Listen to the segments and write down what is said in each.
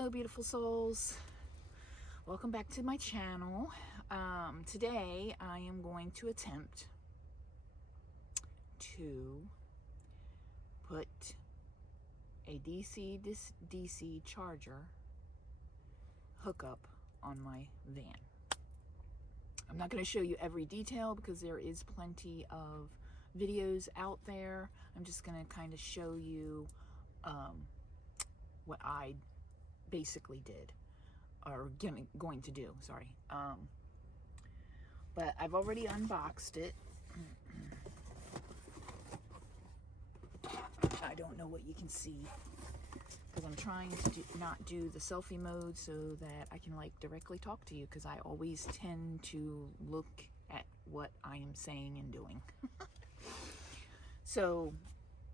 Hello, beautiful souls. Welcome back to my channel. Today I am going to attempt to put a DC charger hookup on my van. I'm not going to show you every detail because there is plenty of videos out there. I'm just going to kind of show you what I basically did, or going to do, sorry. But I've already unboxed it. I don't know what you can see because I'm trying to not do the selfie mode so that I can like directly talk to you, because I always tend to look at what I am saying and doing. So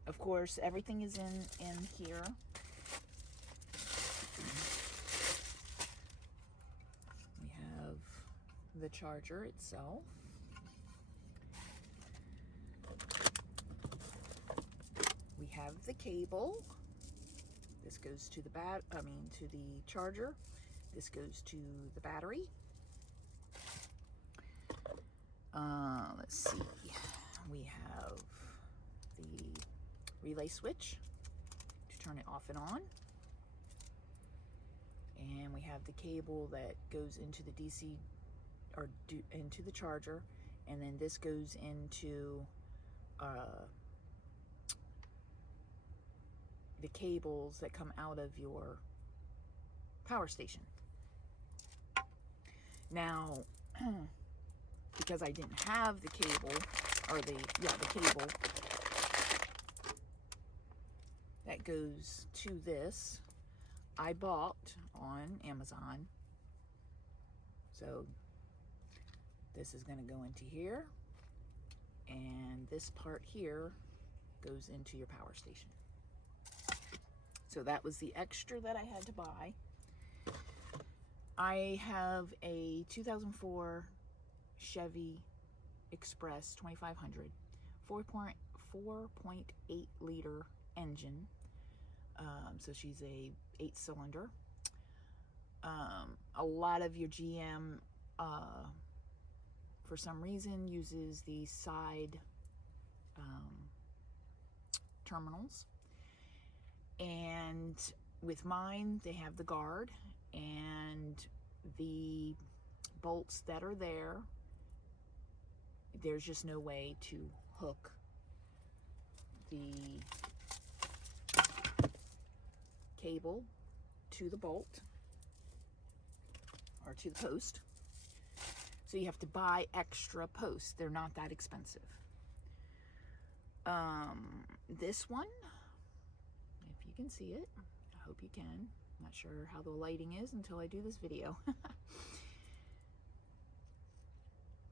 of course everything is in here. We have the charger itself. We have the cable. This goes to the to the charger. This goes to the battery. Let's see. We have the relay switch to turn it off and on. And we have the cable that goes into the DC, or into the charger, and then this goes into the cables that come out of your power station. Now, because I didn't have the cable, or the cable that goes to this, I bought on Amazon. So this is going to go into here, and this part here goes into your power station. So that was the extra that I had to buy. I have a 2004 Chevy Express 2500, 4.8 liter engine. So she's a 8-cylinder. A lot of your GM, for some reason, uses the side terminals. And with mine, they have the guard, and the bolts that are there, there's just no way to hook the cable to the bolt or to the post. So you have to buy extra posts. They're not that expensive. This one, if you can see it, I hope you can. I'm not sure how the lighting is until I do this video.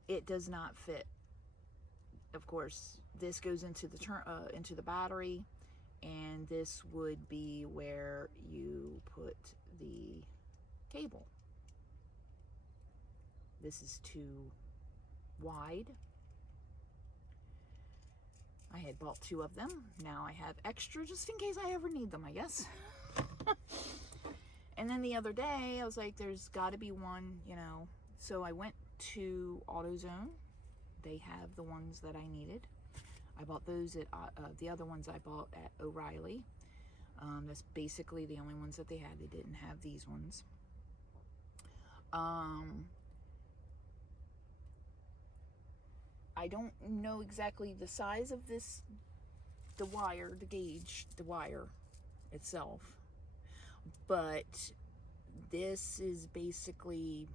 It does not fit. Of course, this goes into the battery, and this would be where you put the cable. This is too wide. I had bought 2 of them. Now I have extra just in case I ever need them, I guess. And then the other day, I was like, there's got to be one, you know. So I went to AutoZone. They have the ones that I needed. I bought those at, the other ones I bought at O'Reilly. That's basically the only ones that they had. They didn't have these ones. I don't know exactly the size of this, the wire, the gauge, the wire itself. But this is basically,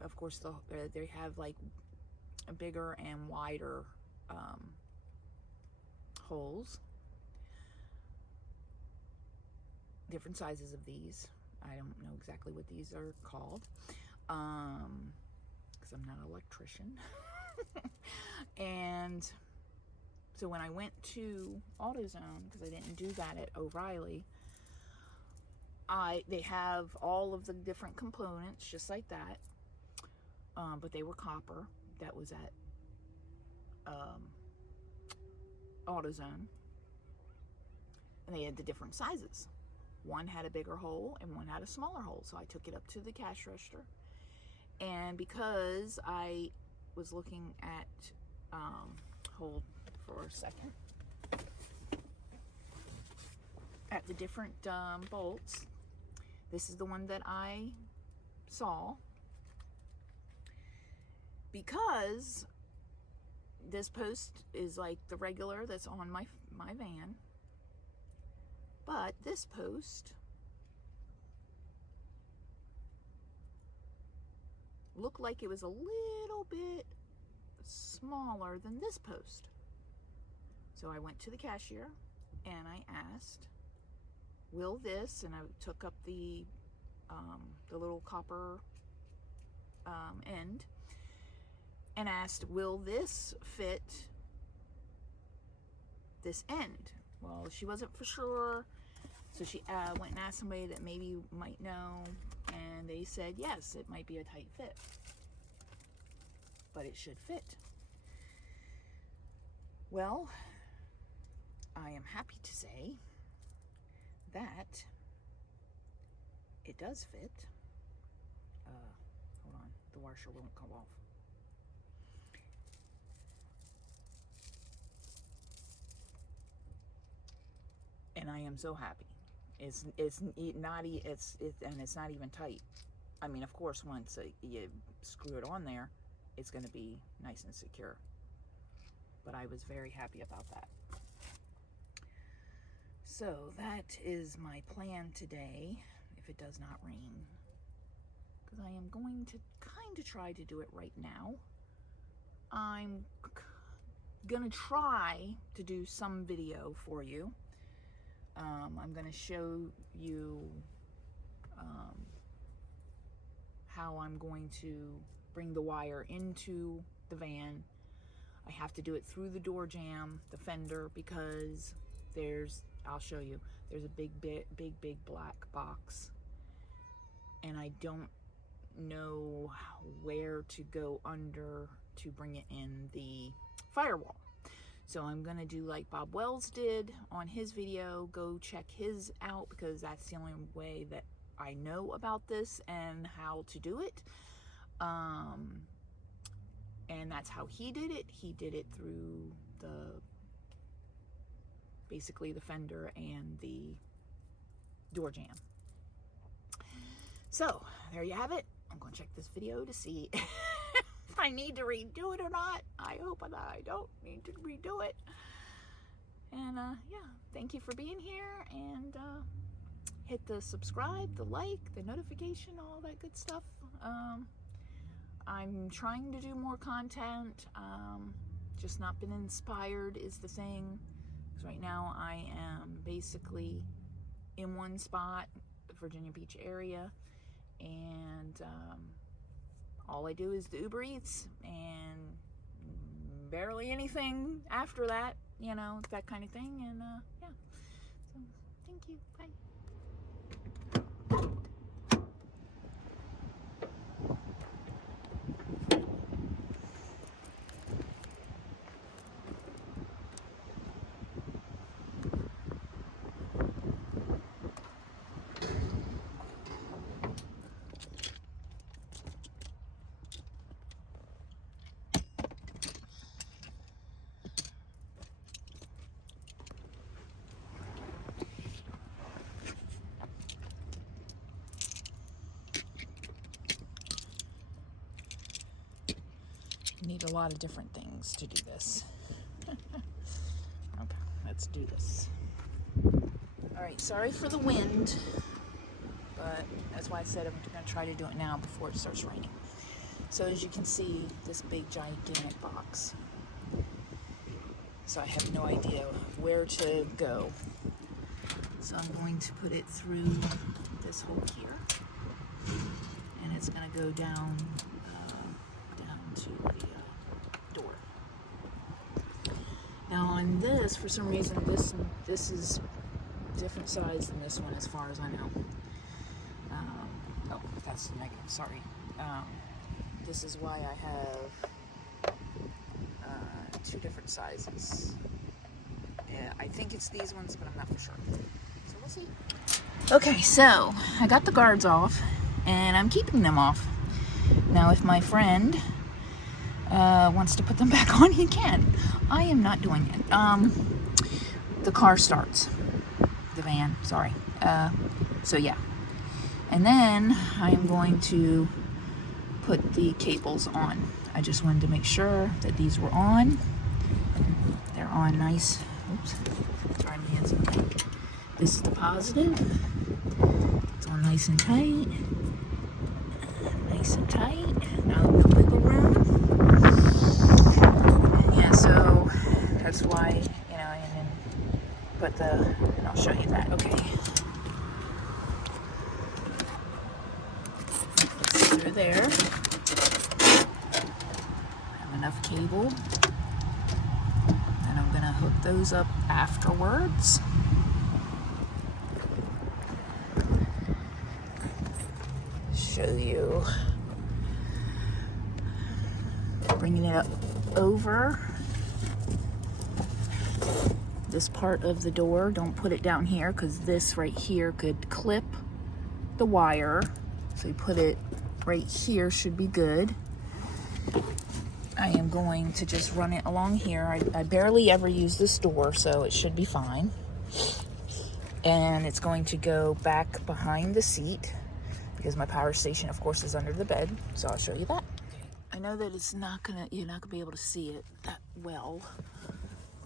of course, they have like a bigger and wider holes. Different sizes of these. I don't know exactly what these are called, because I'm not an electrician. And so when I went to AutoZone, because I didn't do that at O'Reilly, they have all of the different components just like that, but they were copper. That was at AutoZone, and they had the different sizes. One had a bigger hole and one had a smaller hole. So I took it up to the cash register. And because I was looking at, hold for a second, at the different bolts, this is the one that I saw. Because this post is like the regular that's on my van, but this post looked like it was a little bit smaller than this post. So I went to the cashier and I asked, will this, and I took up the little copper end, and asked, will this fit this end? Well, she wasn't for sure, so she went and asked somebody that maybe might know, and they said yes, it might be a tight fit, but it should fit. Well, I am happy to say that it does fit. Hold on, the washer won't come off. And I am so happy. It's not even tight. I mean, of course, once you screw it on there, it's going to be nice and secure. But I was very happy about that. So that is my plan today, if it does not rain, because I am going to kind of try to do it right now. I'm gonna try to do some video for you. I'm going to show you how I'm going to bring the wire into the van. I have to do it through the door jamb, the fender, because I'll show you, there's a big black box, and I don't know where to go under to bring it in the firewall. So I'm gonna do like Bob Wells did on his video. Go check his out, because that's the only way that I know about this and how to do it. And that's how he did it. He did it through basically the fender and the door jamb. So there you have it. I'm gonna check this video to see if I need to redo it or not. I hope that I don't need to redo it. And yeah, thank you for being here, and hit the subscribe, the like, the notification, all that good stuff. I'm trying to do more content, just not been inspired is the thing. Because right now I am basically in one spot, the Virginia Beach area, and all I do is the Uber Eats and barely anything after that, you know, that kind of thing. And yeah, so thank you, bye. Need a lot of different things to do this. Okay, let's do this. All right, sorry for the wind, but that's why I said I'm going to try to do it now before it starts raining. So as you can see, this big gigantic box. So I have no idea where to go. So I'm going to put it through this hole here, and it's going to go down to the door. Now on this, for some reason, this is different size than this one, as far as I know. Oh, that's negative. Sorry. This is why I have two different sizes. I think it's these ones, but I'm not for sure. So Okay, so I got the guards off and I'm keeping them off. Now if my friend wants to put them back on, he can. I am not doing it. The car starts. The van, sorry. So yeah. And then I'm going to put the cables on. I just wanted to make sure that these were on. They're on nice. Oops. Sorry, my hands in the way. This is the positive. It's all nice and tight. Nice and tight. Now no wiggle room. Yeah, so that's why, you know, and then put the, and I'll show you that. Okay. Through there. Have enough cable. And I'm gonna hook those up afterwards. Show you. Bringing it up over this part of the door. Don't put it down here because this right here could clip the wire. So you put it right here, should be good. I am going to just run it along here. I barely ever use this door, so it should be fine. And it's going to go back behind the seat because my power station, of course, is under the bed. So I'll show you that. I know that it's not gonna, you're not gonna be able to see it that well,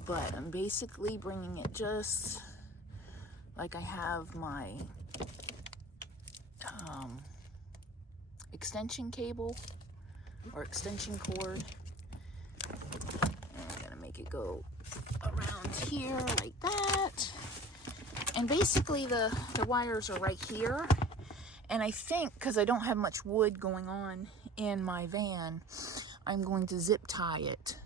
but I'm basically bringing it just like I have my extension cable or extension cord. And I'm gonna make it go around here like that. And basically the wires are right here. And I think, because I don't have much wood going on in my van, I'm going to zip tie it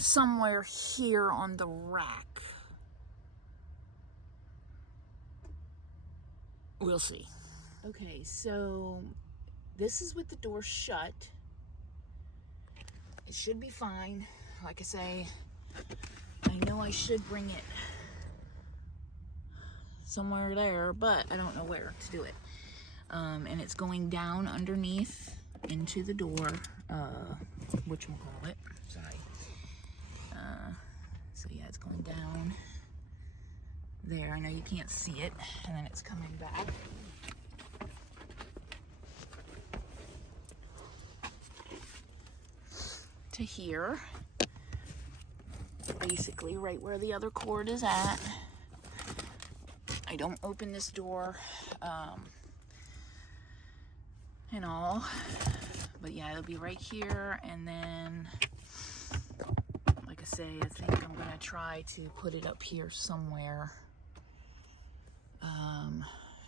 somewhere here on the rack. We'll see. Okay, so this is with the door shut. It should be fine. Like I say, I know I should bring it somewhere there, but I don't know where to do it. And it's going down underneath into the door, whatchamacallit, sorry. So yeah, it's going down there. I know you can't see it, and then it's coming back. To here, basically right where the other cord is at. I don't open this door and all, but yeah, it'll be right here. And then, like I say, I think I'm gonna try to put it up here somewhere.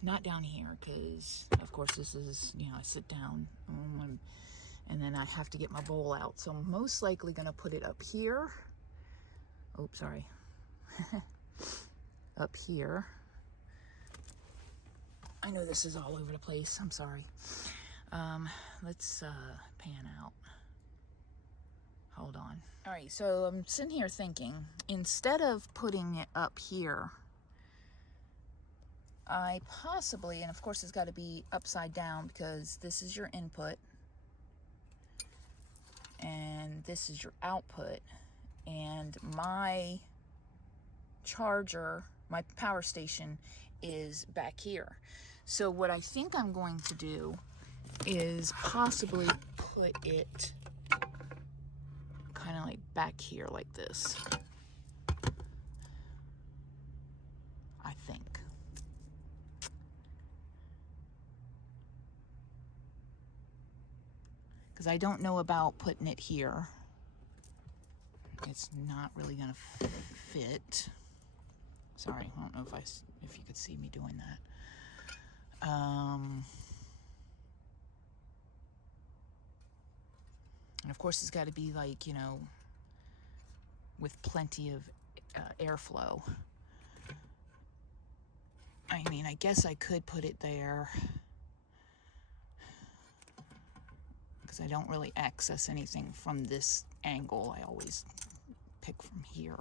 Not down here, because of course this is, you know, I sit down and then I have to get my bowl out. So I'm most likely gonna put it up here. Oh, sorry. Up here. I know this is all over the place. I'm sorry. Let's pan out. Hold on. All right, so I'm sitting here thinking, instead of putting it up here, I possibly, and of course it's got to be upside down because this is your input and this is your output, and my charger, my power station is back here. So what I think I'm going to do is possibly put it kind of like back here like this. I think. Because I don't know about putting it here. It's not really gonna fit. Sorry, I don't know if you could see me doing that. And of course it's got to be like, you know, with plenty of airflow. I mean, I guess I could put it there because I don't really access anything from this angle. I always pick from here.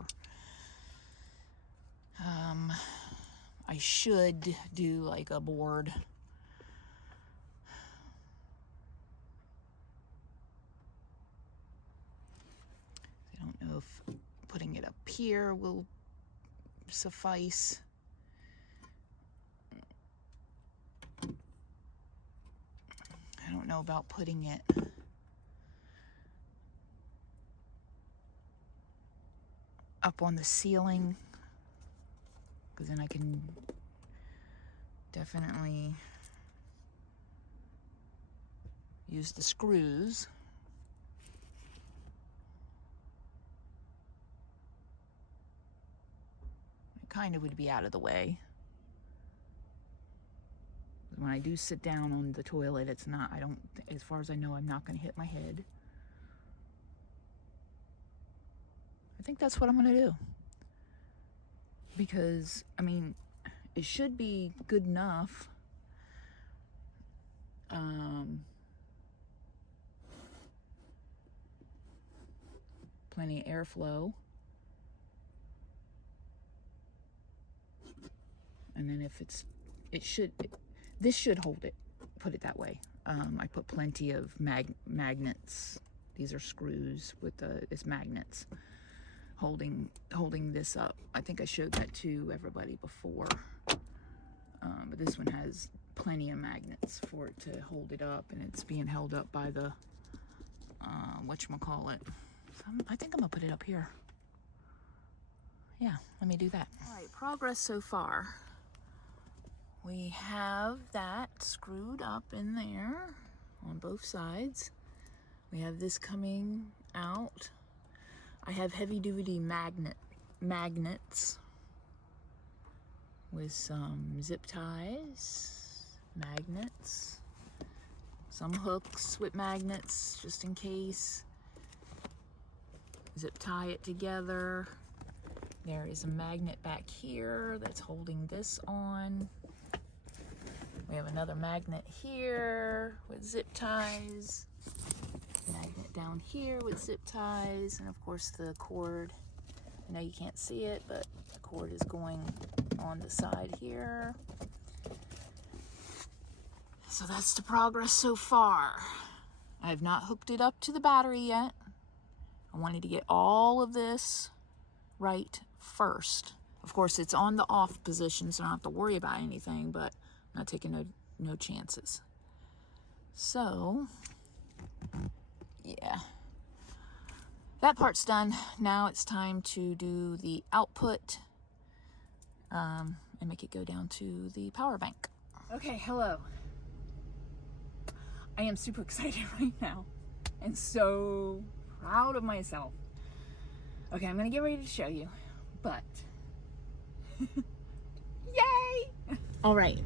I should do like a board. I don't know if putting it up here will suffice. I don't know about putting it up on the ceiling, because then I can definitely use the screws. It kind of would be out of the way. When I do sit down on the toilet, it's not, I don't, as far as I know, I'm not going to hit my head. I think that's what I'm going to do. Because, I mean, it should be good enough. Plenty of airflow. And then if this should hold it, put it that way. I put plenty of magnets. These are screws with it's magnets holding this up. I think I showed that to everybody before. But this one has plenty of magnets for it to hold it up, and it's being held up by the whatchamacallit. So I think I'm gonna put it up here. Yeah, let me do that. All right, progress so far. We have that screwed up in there on both sides. We have this coming out. I have heavy-duty magnets with some zip ties, magnets, some hooks with magnets just in case. Zip tie it together. There is a magnet back here that's holding this on. We have another magnet here with zip ties. Magnet down here with zip ties. And of course the cord. I know you can't see it, but the cord is going on the side here. So that's the progress so far. I have not hooked it up to the battery yet. I wanted to get all of this right first. Of course, it's on the off position, so I don't have to worry about anything, but I'm not taking no chances. So, yeah. That part's done. Now it's time to do the output and make it go down to the power bank. Okay, hello. I am super excited right now and so proud of myself. Okay, I'm gonna get ready to show you, but yay! All right,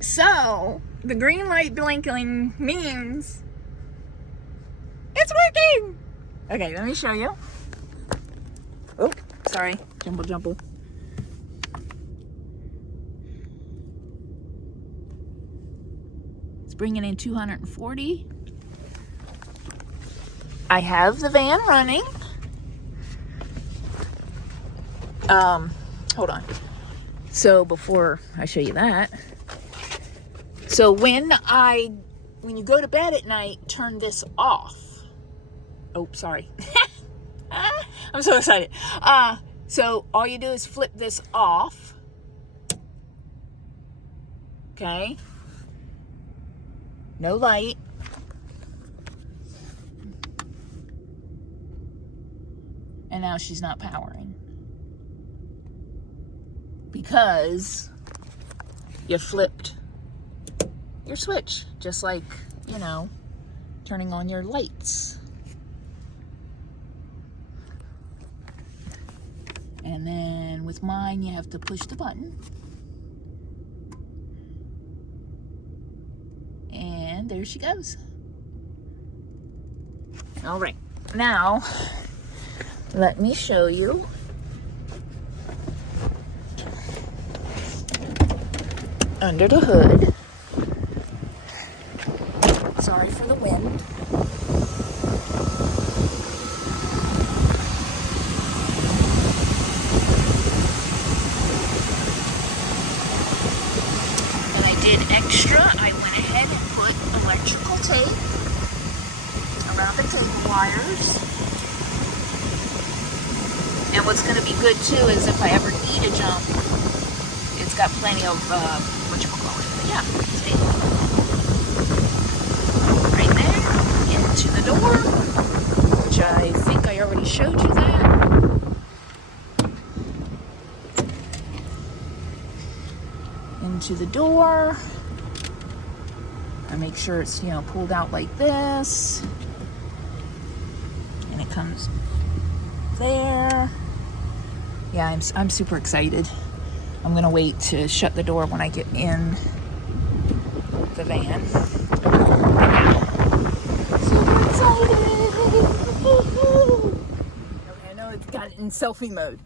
so the green light blinking means it's working. Okay, let me show you. Oh, sorry, jumble. It's bringing in 240. I have the van running. Hold on. So before I show you that, so when you go to bed at night, turn this off. Oh, sorry. I'm so excited. So all you do is flip this off. Okay. No light. And now she's not powering. Because you flipped your switch. Just like, you know, turning on your lights. And then with mine, you have to push the button. And there she goes. All right, now let me show you. Under the hood. Sorry for the wind. the cable wires. And what's going to be good too is if I ever need a jump, it's got plenty of, whatchamacallit. But yeah, see? Right there, into the door, which I think I already showed you that. Into the door. I make sure it's, you know, pulled out like this. And it comes there. Yeah, I'm super excited. I'm gonna wait to shut the door when I get in the van. Super excited! Okay, I know it's got it in selfie mode.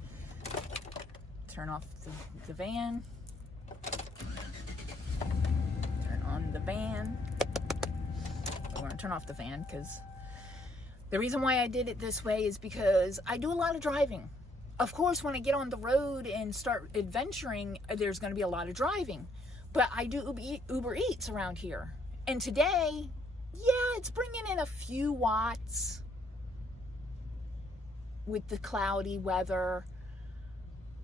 Turn off the van. Turn on the van. We're gonna turn off the fan because the reason why I did it this way is because I do a lot of driving. Of course, when I get on the road and start adventuring, there's going to be a lot of driving. But I do Uber Eats around here. And today, yeah, it's bringing in a few watts with the cloudy weather.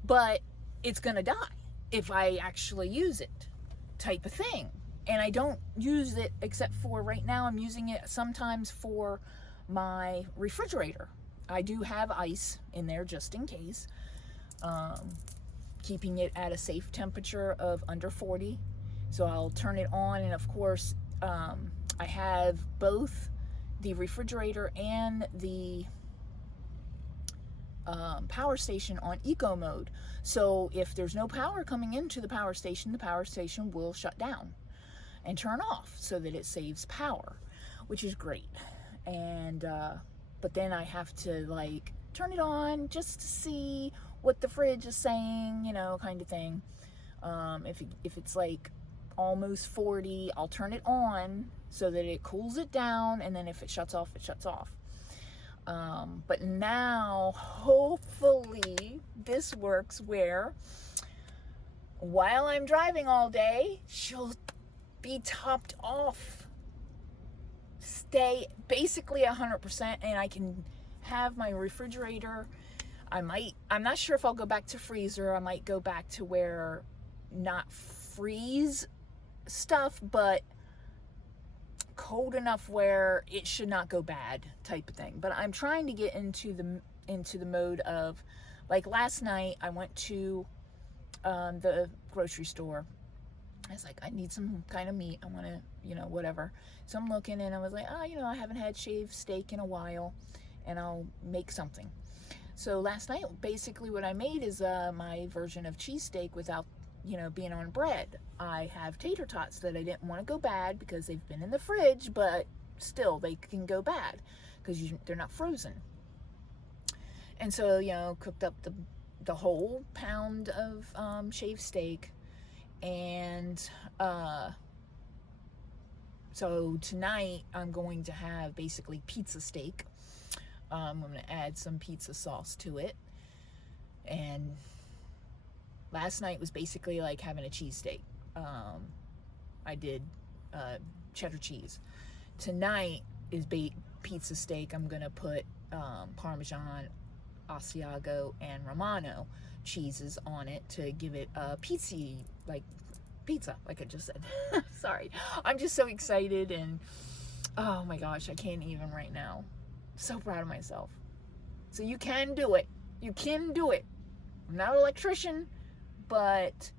But it's going to die if I actually use it, type of thing. And I don't use it except for right now. I'm using it sometimes for my refrigerator. I do have ice in there just in case, keeping it at a safe temperature of under 40. So I'll turn it on, and of course I have both the refrigerator and the power station on eco mode. So if there's no power coming into the power station will shut down and turn off so that it saves power, which is great. And but then I have to like turn it on just to see what the fridge is saying, you know, kind of thing. If it's like almost 40, I'll turn it on so that it cools it down, and then if it shuts off, it shuts off. But now, hopefully, this works where while I'm driving all day, she'll be topped off. Stay basically 100%, and I can have my refrigerator. I'm not sure if I'll go back to freezer. I might go back to where not freeze stuff, but cold enough where it should not go bad type of thing. But I'm trying to get into the mode of, like last night I went to the grocery store. I was like, I need some kind of meat. I want to, you know, whatever. So I'm looking, and I was like, you know, I haven't had shaved steak in a while, and I'll make something. So last night, basically what I made is my version of cheesesteak without, you know, being on bread. I have tater tots that I didn't want to go bad because they've been in the fridge, but still they can go bad because they're not frozen. And so, you know, cooked up the whole pound of shaved steak. And so tonight I'm going to have basically pizza steak. I'm going to add some pizza sauce to it. And last night was basically like having a cheesesteak. I did cheddar cheese. Tonight is pizza steak. I'm going to put Parmesan, Asiago, and Romano cheeses on it to give it a pizza, like I just said. Sorry, I'm just so excited, and oh my gosh, I can't even right now. So proud of myself. So you can do it. You can do it. I'm not an electrician, but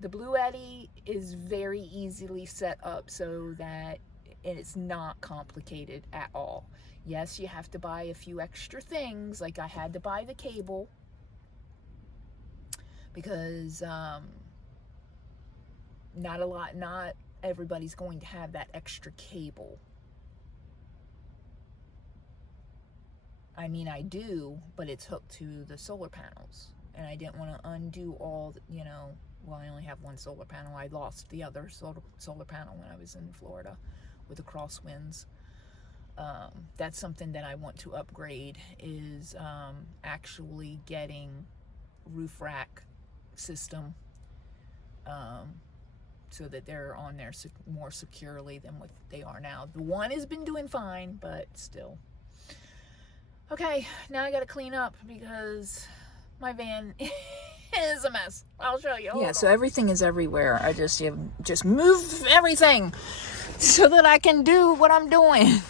the Bluetti is very easily set up so that it's not complicated at all. Yes, you have to buy a few extra things, like I had to buy the cable because not everybody's going to have that extra cable. I mean, I do, but it's hooked to the solar panels, and I didn't want to undo all, you know, well, I only have one solar panel. I lost the other solar panel when I was in Florida with the crosswinds. That's something that I want to upgrade, is actually getting roof rack system, so that they're on there more securely than what they are now. The one has been doing fine, but still. Okay, now I gotta clean up because my van is a mess. I'll show you. Yeah, so everything is everywhere. I just move everything so that I can do what I'm doing.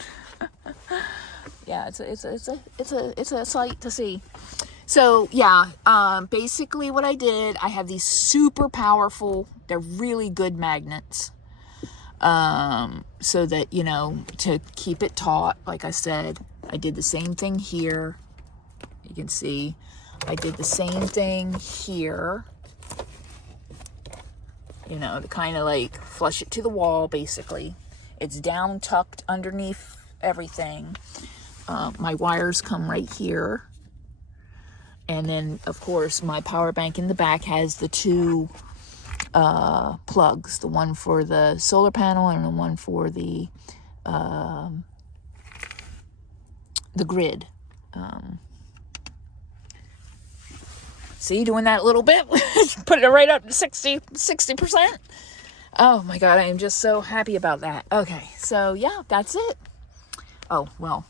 Yeah, it's a sight to see. So yeah, basically what I did, I have these super powerful, they're really good magnets. So that, you know, to keep it taut, like I said, I did the same thing here. You can see I did the same thing here, you know, to kind of like flush it to the wall. Basically, it's down tucked underneath everything. My wires come right here, and then of course my power bank in the back has the two plugs, the one for the solar panel and the one for the grid. See, doing that a little bit, put it right up to 60%. Oh my God, I am just so happy about that. Okay, so yeah, that's it. Oh, well,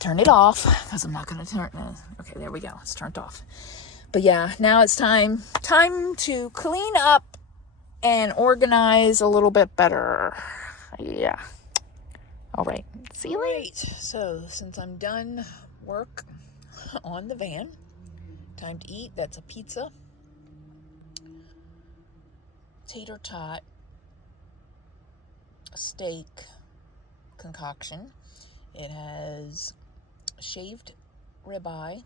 turn it off because I'm not going to turn it. Okay, there we go. It's turned off. But yeah, now it's time to clean up and organize a little bit better. Yeah. All right. See you later. So since I'm done work on the van, time to eat. That's a pizza, tater tot, steak concoction. It has shaved ribeye,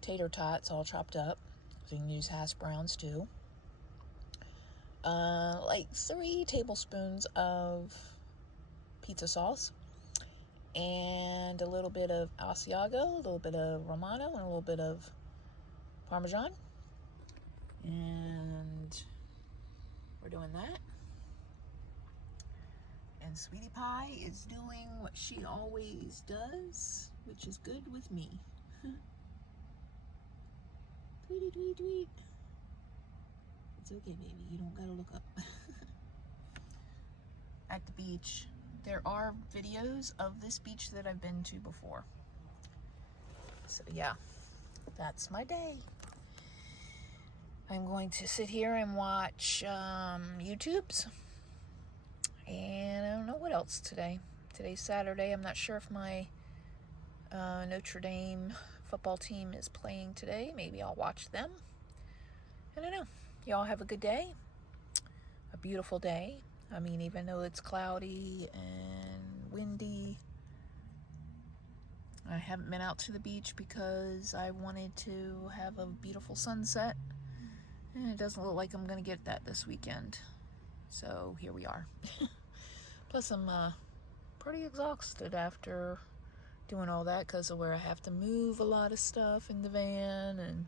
tater tots all chopped up. So you can use hash browns too. Like 3 tablespoons of pizza sauce, and a little bit of Asiago, a little bit of Romano, and a little bit of Parmesan. And we're doing that. And Sweetie Pie is doing what she always does, which is good with me. Tweety, tweet, tweet. It's okay, baby. You don't gotta look up. At the beach. There are videos of this beach that I've been to before. So yeah, that's my day. I'm going to sit here and watch YouTubes. And I don't know what else today. Today's Saturday. I'm not sure if my Notre Dame football team is playing today. Maybe I'll watch them. I don't know. Y'all have a good day. A beautiful day. I mean, even though it's cloudy and windy, I haven't been out to the beach because I wanted to have a beautiful sunset. And it doesn't look like I'm going to get that this weekend. So here we are. Plus I'm pretty exhausted after doing all that because of where I have to move a lot of stuff in the van, and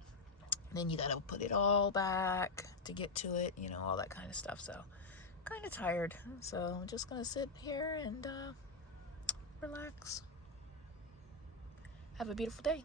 then you got to put it all back to get to it, you know, all that kind of stuff. So kind of tired. So I'm just going to sit here and relax. Have a beautiful day.